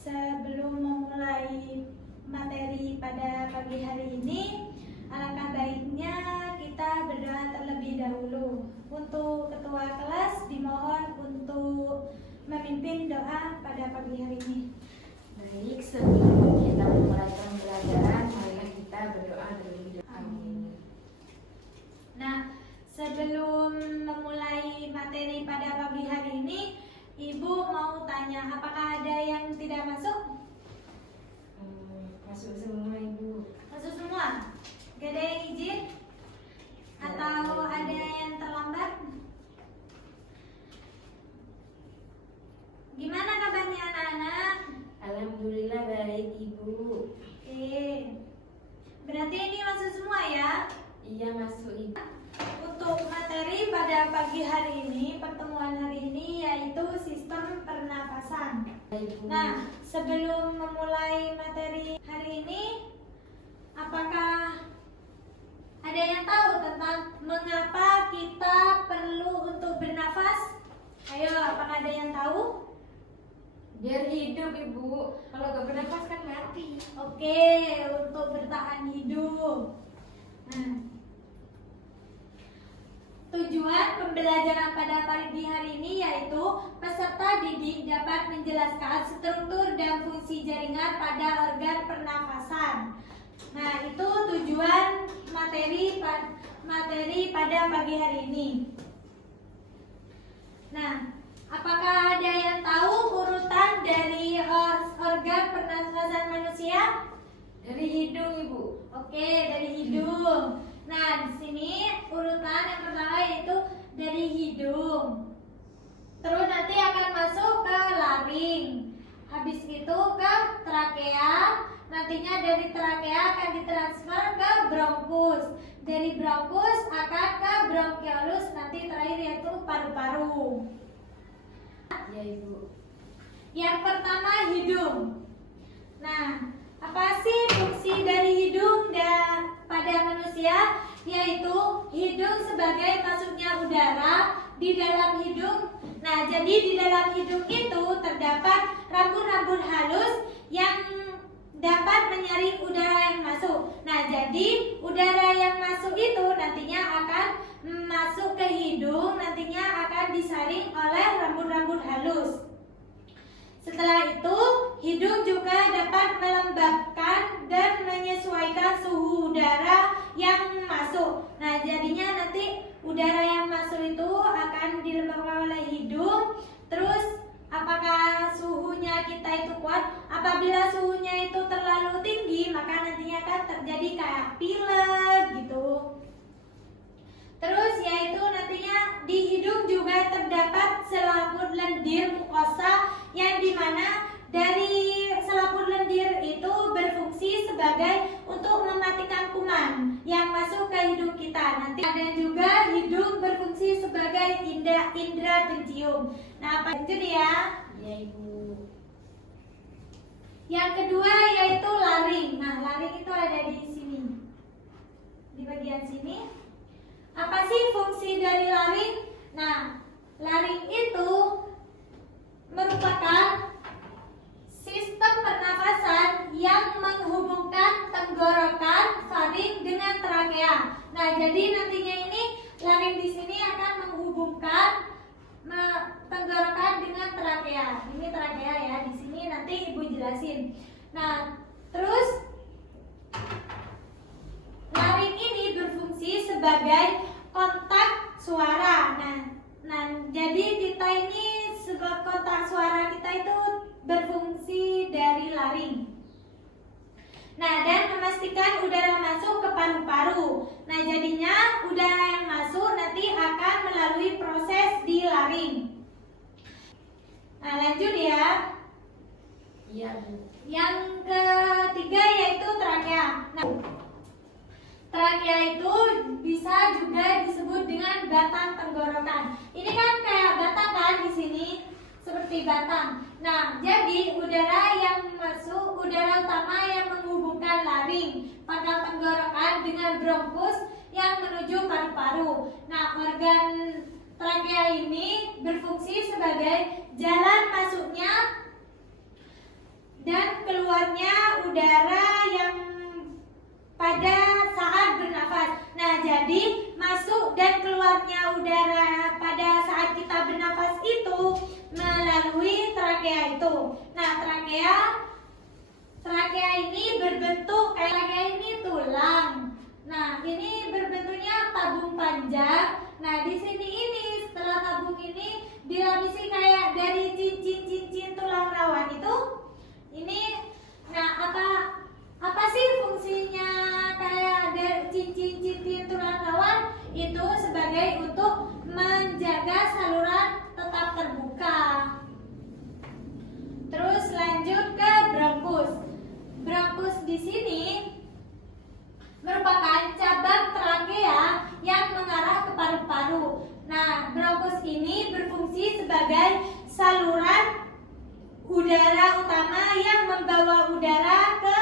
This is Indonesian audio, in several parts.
sebelum memulai materi pada pagi hari ini, alangkah baiknya kita berdoa terlebih dahulu. Untuk ketua kelas dimohon untuk memimpin doa pada pagi hari ini. Baik, sebelum kita memulai pembelajaran, marilah kita berdoa terlebih dahulu. Nah, sebelum memulai materi pada pagi hari ini, Ibu mau tanya, apakah ada yang tidak masuk? Masuk semua, Ibu. Masuk semua? Gak ada yang izin? Atau ada yang terlambat? Gimana kabarnya anak-anak? Alhamdulillah baik, Ibu. Oke. Berarti ini masuk semua ya? Iya, masuk, Ibu. Untuk materi pada pagi hari ini, pertemuan hari ini yaitu sistem pernafasan. Ibu. Nah, sebelum memulai materi hari ini, apakah ada yang tahu tentang mengapa kita perlu untuk bernafas? Ayo, apakah ada yang tahu? Biar hidup, Ibu. Kalau gak bernafas kan mati. Oke, untuk bertahan hidup. Nah, tujuan pembelajaran pada pagi hari ini yaitu peserta didik dapat menjelaskan struktur dan fungsi jaringan pada organ pernafasan. Nah, itu tujuan materi pada pagi hari ini. Nah, apakah ada yang tahu urutan dari organ pernafasan manusia? Dari hidung, Ibu. Oke, dari hidung. Nah, di sini urutan yang pertama yaitu dari hidung. Terus nanti akan masuk ke laring. Habis itu ke trakea. Nantinya dari trakea akan ditransfer ke bronkus. Dari bronkus akan ke bronkiolus. Nanti terakhir yaitu paru-paru. Ya, Ibu. Yang pertama hidung. Nah, apa sih fungsi dari hidung pada manusia? Yaitu hidung sebagai masuknya udara di dalam hidung. Nah, jadi di dalam hidung itu terdapat rambut-rambut halus yang dapat menyaring udara yang masuk. Nah, jadi udara yang masuk itu nantinya akan masuk ke hidung, nantinya akan disaring oleh rambut-rambut halus. Setelah itu, hidung juga dapat melembabkan dan menyesuaikan suhu udara yang masuk. Nah, jadinya nanti udara yang masuk itu akan dilembabkan oleh hidung. Terus, apakah suhunya kita itu kuat? Apabila suhunya itu terlalu tinggi, maka nantinya akan terjadi kayak pilek gitu. Terus yaitu nantinya di hidung juga terdapat selaput lendir mukosa yang dimana dari selaput lendir itu berfungsi sebagai untuk mematikan kuman yang masuk ke hidung kita. Nanti ada juga hidung berfungsi sebagai indera pencium. Nah, apa itu dia? Ya, Ibu. Yang kedua yaitu laring. Nah, laring itu ada di sini, di bagian sini. Apa sih fungsi dari laring? Nah, laring itu merupakan sistem pernafasan yang menghubungkan tenggorokan faring dengan trakea. Nah, jadi nantinya ini laring di sini akan menghubungkan tenggorokan dengan trakea. Ini trakea ya, di sini nanti Ibu jelasin. Nah, terus laring ini berfungsi sebagai kontak suara. Nah, jadi kita ini sebab kontak suara kita itu berfungsi dari laring. Nah, dan memastikan udara masuk ke paru-paru. Nah, jadinya udara yang masuk nanti akan melalui proses di laring. Nah, lanjut ya. Iya, Bu. Yang ketiga yaitu trakea. Nah, trakea itu bisa juga disebut dengan batang tenggorokan. Ini kan kayak batang kan di sini, seperti batang. Nah, jadi udara yang masuk, udara utama yang menghubungkan laring, pangkal tenggorokan dengan bronkus yang menuju paru-paru. Nah, organ trakea ini berfungsi sebagai jalan masuknya keluarnya udara yang pada saat bernafas. Nah, jadi masuk dan keluarnya udara pada saat kita bernafas itu melalui trakea itu. Nah, trakea ini berbentuk kayak trakea ini tulang. Nah, ini berbentuknya tabung panjang. Nah, di sini ini setelah tabung ini dilapisi kayak dari cincin-cincin tulang rawan itu. Ini, nah apa sih fungsinya kayak dari cincin-cincin tulang rawan? Itu sebagai untuk menjaga saluran tetap terbuka. Terus lanjut ke bronkus. Bronkus di sini merupakan cabang trakea yang mengarah ke paru-paru. Nah, bronkus ini berfungsi sebagai saluran udara utama yang membawa udara ke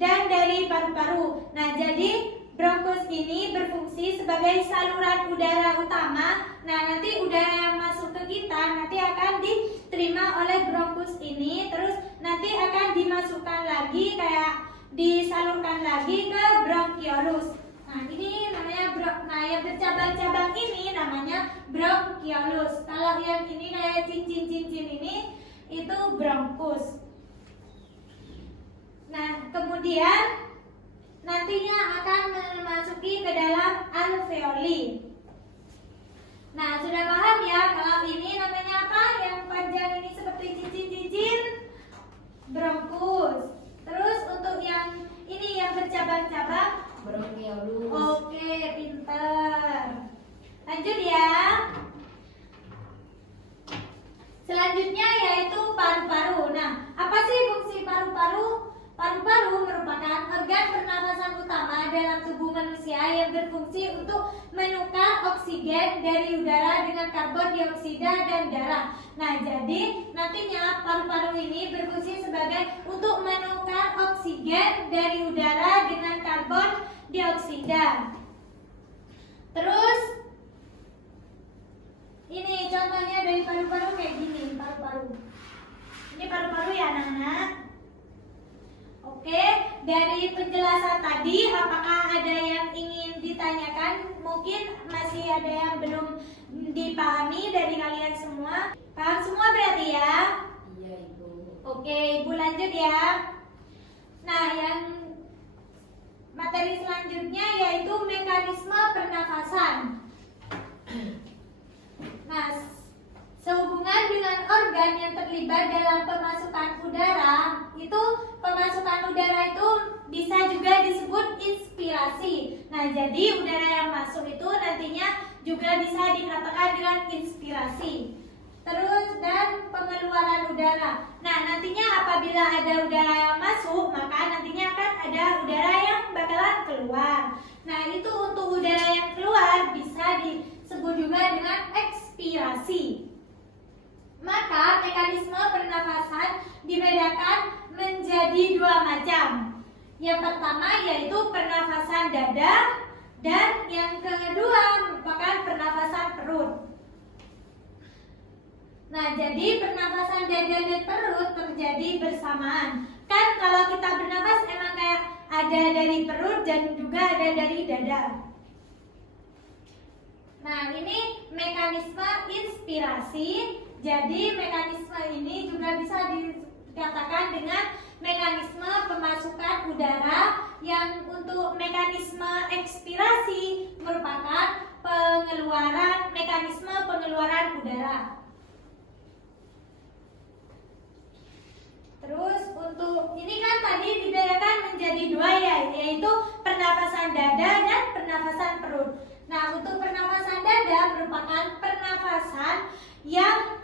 dan dari paru-paru. Nah, jadi bronkus ini berfungsi sebagai saluran udara utama. Nah, nanti udara yang masuk ke kita nanti akan diterima oleh bronkus ini, terus nanti akan dimasukkan lagi kayak disalurkan lagi ke bronkiolus. Nah, ini namanya yang bercabang-cabang ini namanya bronkiolus. Kalau yang ini kayak cincin-cincin ini itu bronkus. Nah, kemudian nantinya akan memasuki ke dalam alveoli. Nah, sudah paham ya kalau ini namanya apa? Yang panjang ini seperti cincin-cincin, bronkus. Terus untuk yang ini yang bercabang-cabang, bronkiolus. oke, pinter. Lanjut ya. Selanjutnya yaitu paru-paru. Nah, apa sih fungsi paru-paru? Paru-paru merupakan organ pernafasan utama dalam tubuh manusia yang berfungsi untuk menukar oksigen dari udara dengan karbon dioksida dan darah. Nah, jadi nantinya paru-paru ini berfungsi sebagai untuk menukar oksigen dari udara dengan karbon dioksida. Terus ini contohnya dari paru-paru kayak gini, paru-paru. Ini paru-paru ya anak-anak. Oke, dari penjelasan tadi apakah ada yang ingin ditanyakan? Mungkin masih ada yang belum dipahami dari kalian semua. Paham semua berarti ya? Iya, Ibu. Oke, Ibu lanjut ya. Nah, yang materi selanjutnya yaitu mekanisme pernafasan. Nah, sehubungan dengan organ yang terlibat dalam pemasukan udara, itu pemasukan udara itu bisa juga disebut inspirasi. Nah, jadi udara yang masuk itu nantinya juga bisa dikatakan dengan inspirasi. Terus dan pengeluaran udara. Nah, nantinya apabila ada udara yang masuk, maka nantinya akan ada udara yang bakalan keluar. Nah, itu untuk udara yang keluar bisa disebut juga dengan ekspirasi. Maka mekanisme pernafasan dibedakan menjadi dua macam. Yang pertama yaitu pernafasan dada dan yang kedua merupakan pernafasan perut. Nah, jadi pernafasan dada dan perut terjadi bersamaan. Kan kalau kita bernafas emang kayak ada dari perut dan juga ada dari dada. Nah, ini mekanisme inspirasi. Jadi mekanisme ini juga bisa dikatakan dengan mekanisme pemasukan udara, yang untuk mekanisme ekspirasi merupakan mekanisme pengeluaran udara. Terus untuk ini kan tadi dibedakan menjadi dua ya, yaitu pernafasan dada dan pernafasan perut. Nah, untuk pernafasan dada merupakan pernafasan yang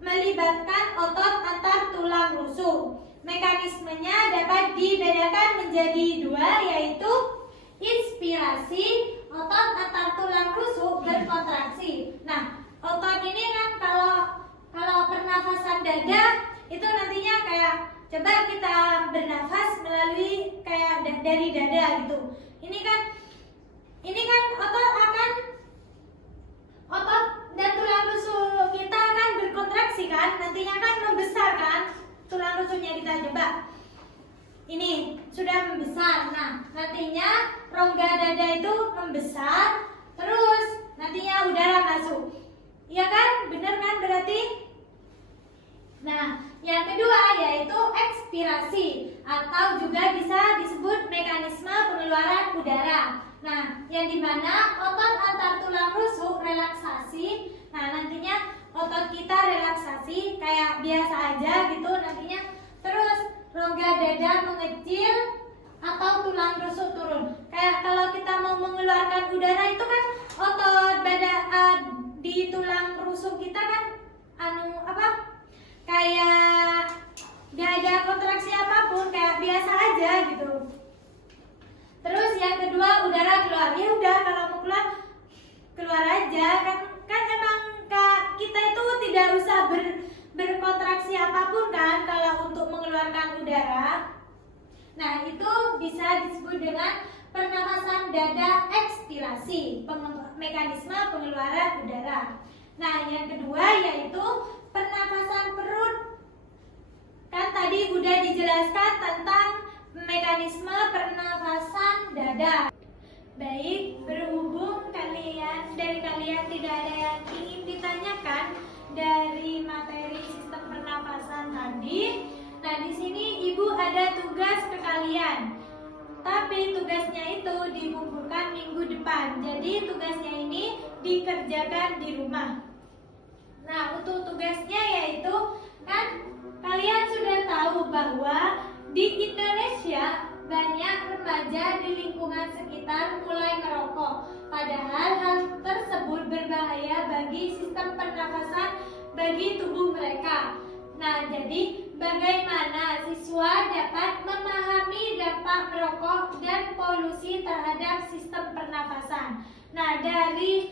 melibatkan otot antar tulang rusuk. Mekanismenya dapat dibedakan menjadi dua, yaitu inspirasi, otot antar tulang rusuk berkontraksi. Nah, otot ini kan kalau pernafasan dada itu nantinya kayak coba kita bernafas melalui kayak dari dada gitu. Ini kan otot dan tulang rusuk kita akan berkontraksi kan, nantinya kan membesar kan. maksudnya kita coba. Ini sudah membesar. Nah, nantinya rongga dada itu membesar, terus nantinya udara masuk. Iya kan? Bener kan berarti? Nah, yang kedua yaitu ekspirasi atau juga bisa disebut mekanisme pengeluaran udara. Nah, yang dimana otot antar tulang rusuk relaksasi. Nah, nantinya otot kita relaksasi kayak biasa aja gitu nantinya. Terus rongga dada mengecil atau tulang rusuk turun. Kayak kalau kita mau mengeluarkan udara itu kan otot di tulang rusuk kita kan kayak gak ada kontraksi apapun, kayak biasa aja gitu. Terus yang kedua udara keluar. Ya udah, kalau mau keluar aja kan emang kita itu tidak usah berkontraksi apapun kan kalau untuk mengeluarkan udara. Nah, itu bisa disebut dengan pernafasan dada ekspirasi, mekanisme pengeluaran udara. Nah, yang kedua yaitu pernafasan perut. Kan tadi udah dijelaskan tentang mekanisme pernafasan dada. Baik, berhubung dari kalian tidak ada yang ingin ditanyakan dari materi sistem pernafasan tadi. Nah, di sini Ibu ada tugas ke kalian. Tapi tugasnya itu dikumpulkan minggu depan. Jadi tugasnya ini dikerjakan di rumah. Nah, untuk tugasnya yaitu kan kalian sudah tahu bahwa di Indonesia banyak remaja di lingkungan sekitar mulai merokok. Padahal hal tersebut berbahaya bagi sistem pernafasan bagi tubuh mereka. Nah, jadi bagaimana siswa dapat memahami dampak merokok dan polusi terhadap sistem pernafasan? Nah, dari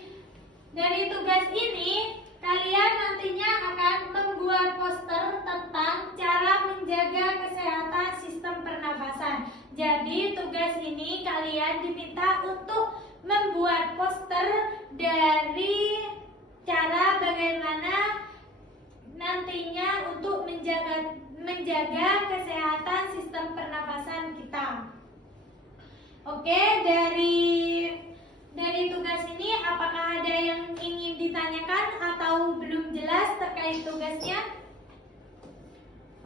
tugas ini kalian nantinya akan membuat poster tentang cara menjaga kesehatan sistem pernafasan. Jadi tugas ini kalian diminta untuk membuat poster dari cara bagaimana nantinya untuk menjaga kesehatan sistem pernafasan kita. Oke, dari tugas ini apakah ada yang ingin ditanyakan atau belum jelas terkait tugasnya?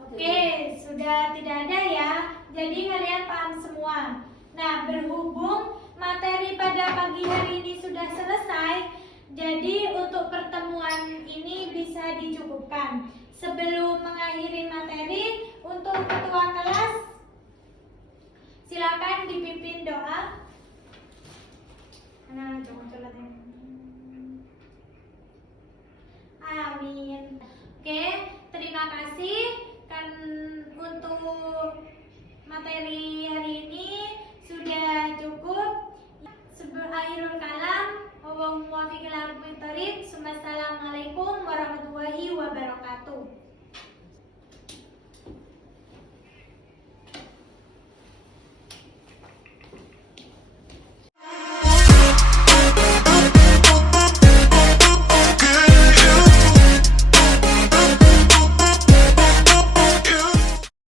Oke, sudah tidak ada ya. Jadi kalian paham semua. Nah, berhubung materi pada pagi hari ini sudah selesai, jadi untuk pertemuan ini bisa dicukupkan. Sebelum mengakhiri materi, untuk ketua kelas silakan dipimpin doa. Amin. Oke, terima kasih untuk materi hari ini sudah cukup. Akhirul kalam, wa billahi taufiq. Wassalamualaikum